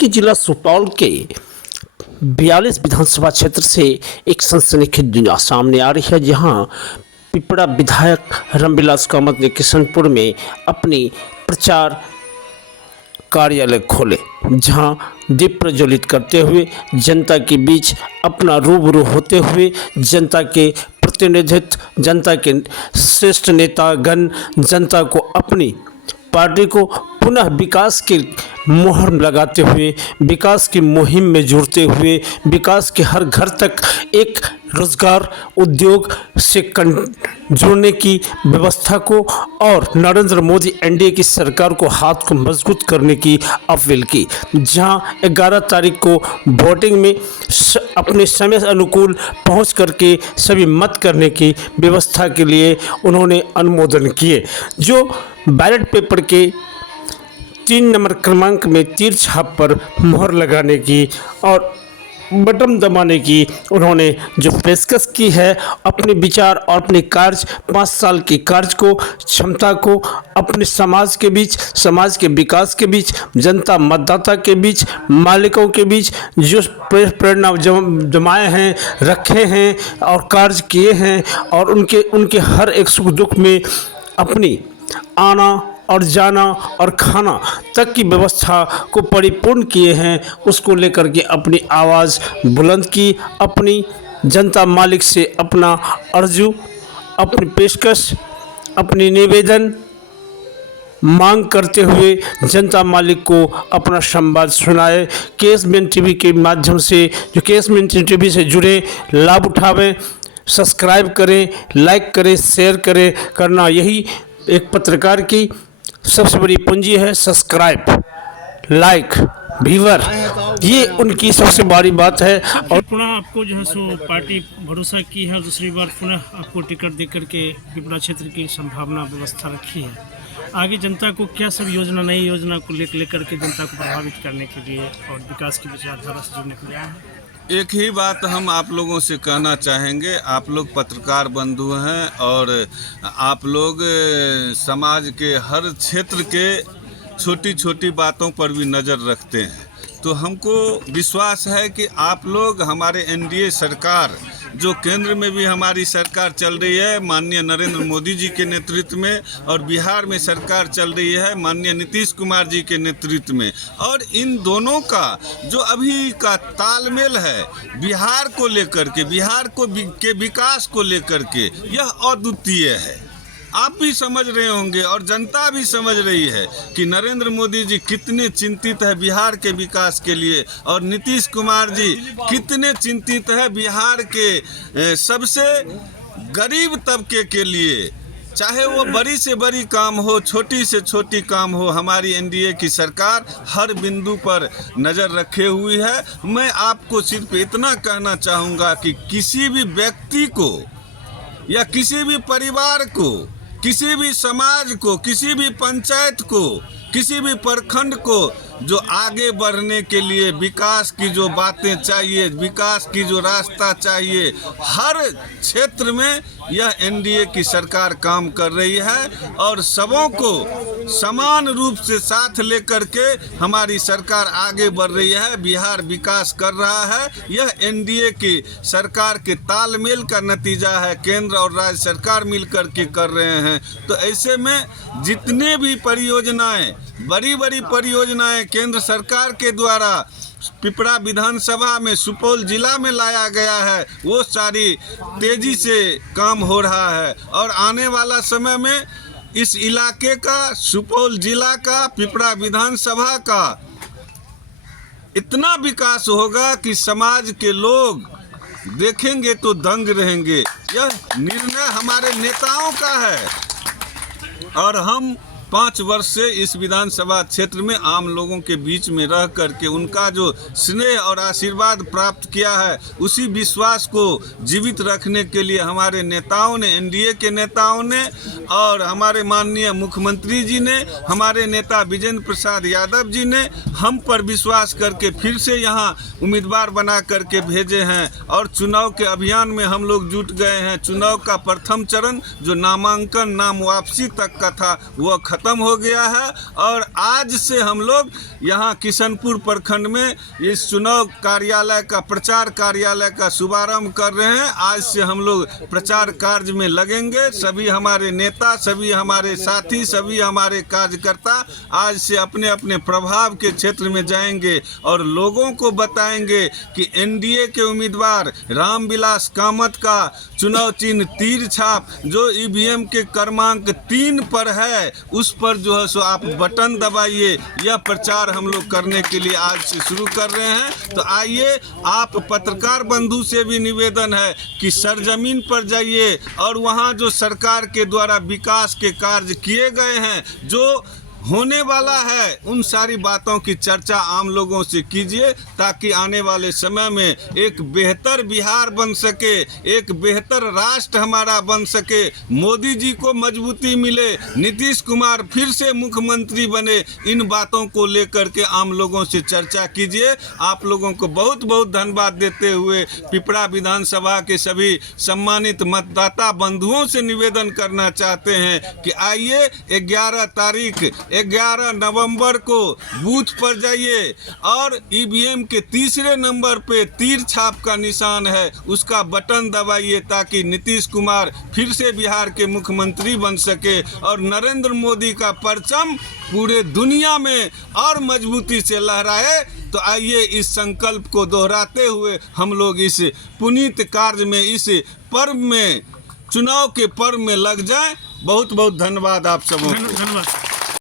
कि जिला सुपौल के 42 विधानसभा क्षेत्र से एक सनसनीखेज दुनिया सामने आ रही है, जहां पिपरा विधायक रामविलास कामत ने किशनपुर में अपनी प्रचार कार्यालय खोले, जहां दीप प्रज्वलित करते हुए जनता के बीच अपना रूबरू होते हुए जनता के प्रतिनिधित्व, जनता के श्रेष्ठ नेतागण जनता को अपनी पार्टी को पुनः विकास के मोहर लगाते हुए, विकास की मुहिम में जुड़ते हुए, विकास के हर घर तक एक रोजगार उद्योग से जोड़ने की व्यवस्था को और नरेंद्र मोदी एनडीए की सरकार को हाथ को मजबूत करने की अपील की। जहां 11 तारीख को वोटिंग में अपने समय अनुकूल पहुंच करके सभी मत करने की व्यवस्था के लिए उन्होंने अनुमोदन किए। जो बैलेट पेपर के 3 नंबर क्रमांक में तीर छाप पर मोहर लगाने की और बटन दबाने की उन्होंने जो पेशकश की है, अपने विचार और अपने कार्य 5 साल के कार्य को, क्षमता को अपने समाज के बीच, समाज के विकास के बीच, जनता मतदाता के बीच, मालिकों के बीच जो प्रेरणा जमाए हैं, रखे हैं और कार्य किए हैं और उनके हर एक सुख दुख में अपनी आना और जाना और खाना तक की व्यवस्था को परिपूर्ण किए हैं, उसको लेकर के अपनी आवाज़ बुलंद की, अपनी जनता मालिक से अपना अर्जू, अपनी पेशकश, अपनी निवेदन मांग करते हुए जनता मालिक को अपना संवाद सुनाए। केएसबीएन टीवी के माध्यम से जो केएसबीएन टीवी से जुड़े लाभ उठावें, सब्सक्राइब करें, लाइक करें, शेयर करें। करना यही एक पत्रकार की सबसे बड़ी पूंजी है। सब्सक्राइब, लाइक, व्यूअर, ये उनकी सबसे बड़ी बात है। और पुनः आपको जो है सो पार्टी भरोसा की है, दूसरी बार पुनः आपको टिकट देकर के पिपरा क्षेत्र की संभावना व्यवस्था रखी है। आगे जनता को क्या सब योजना, नई योजना को लेकर के जनता को प्रभावित करने के लिए और विकास की विचारधारा से जुड़ने के लिए आए हैं। एक ही बात हम आप लोगों से कहना चाहेंगे। आप लोग पत्रकार बंधु हैं और आप लोग समाज के हर क्षेत्र के छोटी छोटी बातों पर भी नज़र रखते हैं, तो हमको विश्वास है कि आप लोग हमारे एनडीए सरकार, जो केंद्र में भी हमारी सरकार चल रही है माननीय नरेंद्र मोदी जी के नेतृत्व में, और बिहार में सरकार चल रही है माननीय नीतीश कुमार जी के नेतृत्व में, और इन दोनों का जो अभी का तालमेल है बिहार को लेकर के, बिहार के विकास को लेकर के, यह अद्वितीय है। आप भी समझ रहे होंगे और जनता भी समझ रही है कि नरेंद्र मोदी जी कितने चिंतित है बिहार के विकास के लिए, और नीतीश कुमार जी कितने चिंतित है बिहार के सबसे गरीब तबके के लिए। चाहे वो बड़ी से बड़ी काम हो, छोटी से छोटी काम हो, हमारी एनडीए की सरकार हर बिंदु पर नज़र रखे हुई है। मैं आपको सिर्फ इतना कहना चाहूँगा कि किसी भी व्यक्ति को या किसी भी परिवार को, किसी भी समाज को, किसी भी पंचायत को, किसी भी प्रखंड को जो आगे बढ़ने के लिए विकास की जो बातें चाहिए, विकास की जो रास्ता चाहिए, हर क्षेत्र में यह एनडीए की सरकार काम कर रही है और सबों को समान रूप से साथ लेकर के हमारी सरकार आगे बढ़ रही है। बिहार विकास कर रहा है। यह एनडीए की सरकार के तालमेल का नतीजा है। केंद्र और राज्य सरकार मिलकर के कर रहे हैं। तो ऐसे में जितने भी परियोजनाएं, बड़ी बड़ी परियोजनाएं केंद्र सरकार के द्वारा पिपरा विधानसभा में, सुपौल जिला में लाया गया है, वो सारी तेजी से काम हो रहा है। और आने वाला समय में इस इलाके का, सुपौल जिला का, पिपरा विधानसभा का इतना विकास होगा कि समाज के लोग देखेंगे तो दंग रहेंगे। यह निर्णय हमारे नेताओं का है और हम 5 वर्ष से इस विधानसभा क्षेत्र में आम लोगों के बीच में रह करके उनका जो स्नेह और आशीर्वाद प्राप्त किया है, उसी विश्वास को जीवित रखने के लिए हमारे नेताओं ने, एनडीए के नेताओं ने और हमारे माननीय मुख्यमंत्री जी ने, हमारे नेता विजेंद्र प्रसाद यादव जी ने हम पर विश्वास करके फिर से यहाँ उम्मीदवार बना करके भेजे हैं और चुनाव के अभियान में हम लोग जुट गए हैं। चुनाव का प्रथम चरण जो नामांकन, नाम वापसी तक का था, वह ख़त्म हो गया है और आज से हम लोग यहाँ किशनपुर प्रखंड में इस चुनाव कार्यालय का प्रचार कार्यालय का शुभारंभ कर रहे हैं। आज से हम लोग प्रचार कार्य में लगेंगे। सभी हमारे नेता, सभी हमारे साथी, सभी हमारे कार्यकर्ता आज से अपने अपने प्रभाव के क्षेत्र में जाएंगे और लोगों को बताएंगे कि एनडीए के उम्मीदवार रामविलास कामत का चुनाव चिन्ह तीर छाप जो ईवीएम के क्रमांक 3 पर है, उस पर जो है सो आप बटन दबाइए। यह प्रचार हम लोग करने के लिए आज से शुरू कर रहे हैं। तो आइए, आप पत्रकार बंधु से भी निवेदन है कि सरजमीन पर जाइए और वहाँ जो सरकार के द्वारा विकास के कार्य किए गए हैं, जो होने वाला है, उन सारी बातों की चर्चा आम लोगों से कीजिए ताकि आने वाले समय में एक बेहतर बिहार बन सके, एक बेहतर राष्ट्र हमारा बन सके, मोदी जी को मजबूती मिले, नीतीश कुमार फिर से मुख्यमंत्री बने। इन बातों को लेकर के आम लोगों से चर्चा कीजिए। आप लोगों को बहुत बहुत धन्यवाद देते हुए पिपरा विधानसभा के सभी सम्मानित मतदाता बंधुओं से निवेदन करना चाहते हैं कि आइए 11 नवंबर को बूथ पर जाइए और ईवीएम के तीसरे नंबर पे तीर छाप का निशान है, उसका बटन दबाइए ताकि नीतीश कुमार फिर से बिहार के मुख्यमंत्री बन सके और नरेंद्र मोदी का परचम पूरे दुनिया में और मजबूती से लहराए। तो आइए इस संकल्प को दोहराते हुए हम लोग इस पुनीत कार्य में, इस पर्व में, चुनाव के पर्व में लग जाएं। बहुत बहुत धन्यवाद आप सबों को। धन्यवाद।